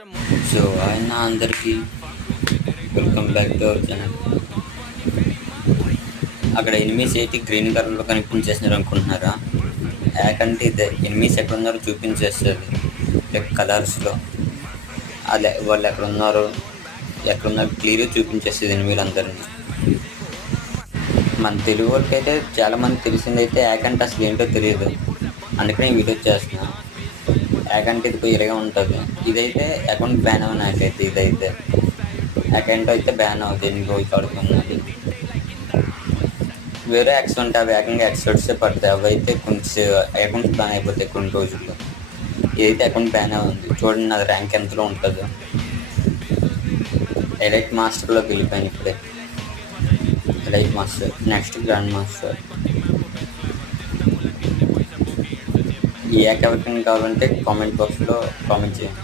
So ఆయన అందరికీ welcome back to our channel. అక్కడ ఎనిమీస్ అయితే గ్రీన్ కలర్లో కనిపించేస్తున్నారు అనుకుంటున్నారా? యాకంటే ఇదే ఎనిమీస్ ఎక్కడ ఉన్నారో చూపించేస్తుంది లైక్ కలర్స్లో. అదే వాళ్ళు ఎక్కడున్నారో క్లియర్గా చూపించేస్తుంది ఎనిమీలందరినీ. మన తెలుగు వాళ్ళకైతే చాలామంది తెలిసిందైతే యాకంటే అసలు ఏంటో తెలియదు, అందుకని నేను వీడియో చేస్తున్నాను. యాకంటే ఇది ఇలాగే ఉంటుంది. ఇదైతే అకౌంట్ బ్యాన్ అవ్వ నాకైతే ఇదైతే అకౌంట్ అయితే బ్యాన్ అవుతుంది. ఎన్ని రోజులు ఆడుతున్నది వేరే యాక్స్ ఉంటే అవి ఏకంగా ఎక్స్పర్ట్సే పడతాయి. అవి అయితే కొంచెం అకౌంట్స్ బ్యాన్ అయిపోతాయి కొన్ని రోజుల్లో. ఇదైతే అకౌంట్ బ్యాన్ అవుతుంది. చూడండి నాది ర్యాంక్ ఎంతలో ఉంటుందో. ఎలైట్ మాస్టర్లోకి వెళ్ళిపోయాను ఇప్పుడే. Elite master, next grand master. ఏ యాక్ ఎవరికైనా కావాలంటే కామెంట్ బాక్స్లో కామెంట్ చేయండి.